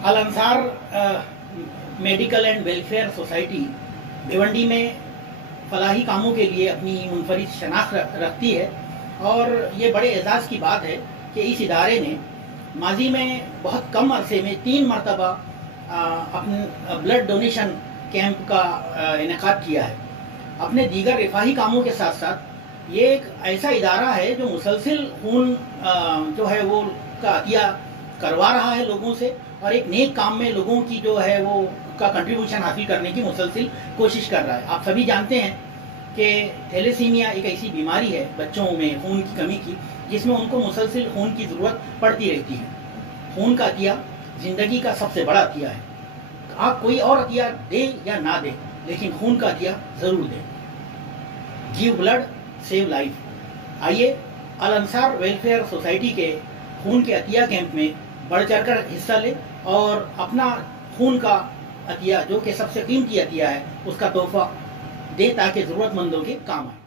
Al Ansar medical and welfare society Bhiwandi में फलाही कामों के लिए अपनी मुनफरिद शनाख्त रखती है और ये बड़े एजाज़ की बात है कि इस इदारे ने माजी में बहुत कम अरसे में 3 मरतबा अपने ब्लड डोनेशन कैंप का इनेकाद किया है। अपने दीगर रिफाही कामों के साथ साथ ये एक ऐसा इदारा है जो मुसलसिल खून जो है वो का अतिया करवा रहा है लोगों से और एक नेक काम में लोगों की जो है वो का कंट्रीब्यूशन हासिल करने की मुसलसिल कोशिश कर रहा है। आप सभी जानते हैं कि थैलेसीमिया एक ऐसी बीमारी है बच्चों में खून की कमी की, जिसमें उनको मुसलसिल खून की ज़रूरत पड़ती रहती है। खून का अतिया ज़िंदगी का सबसे बड़ा अतिया है। आप कोई और अतिया दे या ना दे, लेकिन खून का अतिया ज़रूर दें। Give blood save life. आइए अल अंसार वेलफेयर सोसाइटी के खून के अतिया कैंप में बढ़ चढ़कर हिस्सा ले और अपना खून का अतिया जो कि सबसे कीमती अतिया है उसका तोहफा दे ताकि ज़रूरतमंदों के काम आए।